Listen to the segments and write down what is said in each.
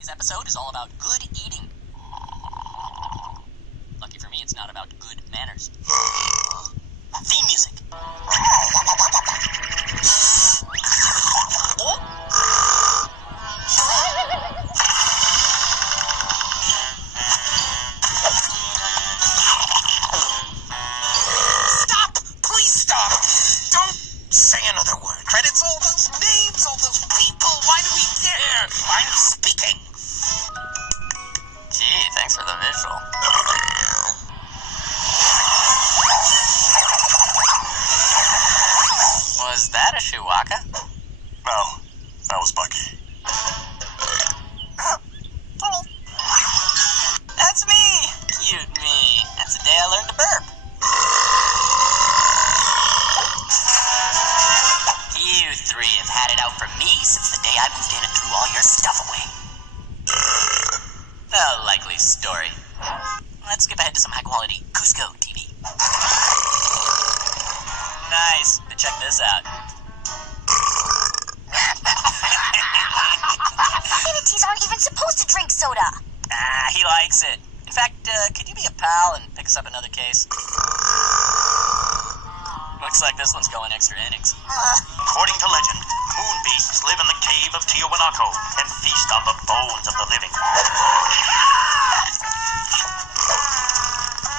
This episode is all about good eating. Lucky for me, it's not about good manners. Theme music. Stop! Please stop! Don't say another word. Credits all those names, all those people. Why do we care? I'm speaking. Gee, thanks for the visual. Was that a Chewbacca? No, that was Bucky. That's me! Cute me. That's the day I learned to burp. You three have had it out for me since the day I moved in and threw all your stuff away. A likely story. Let's skip ahead to some high-quality Cusco TV. Nice. But check this out. Manatees aren't even supposed to drink soda. He likes it. In fact, could you be a pal and pick us up another case? Looks like this one's going extra innings. According to legend, moon beasts live in the cave of Tiahuanaco and feast on the bones of the living.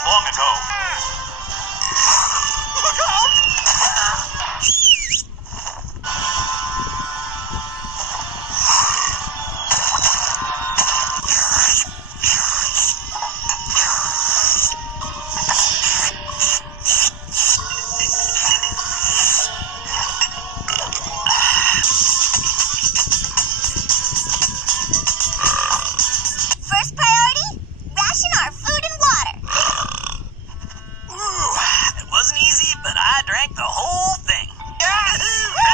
Long ago. Look out! First priority, ration our food and water. It wasn't easy, but I drank the whole thing.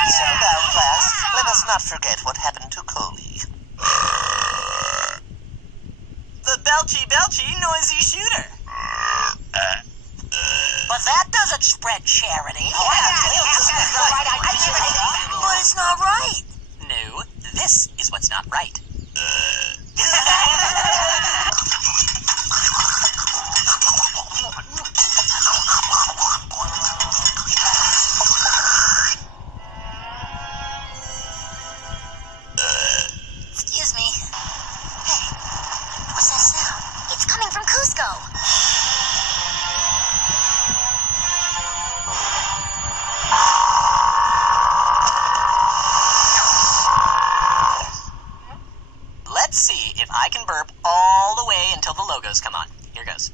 Settle down, class. Let us not forget what happened to Coley. The belchy noisy shooter. But that doesn't spread charity. But it's not right. No, this is what's not right. Excuse me. Hey, what's that sound? It's coming from Cusco. Let's see if I can burp all the way until the logos come on. Here goes.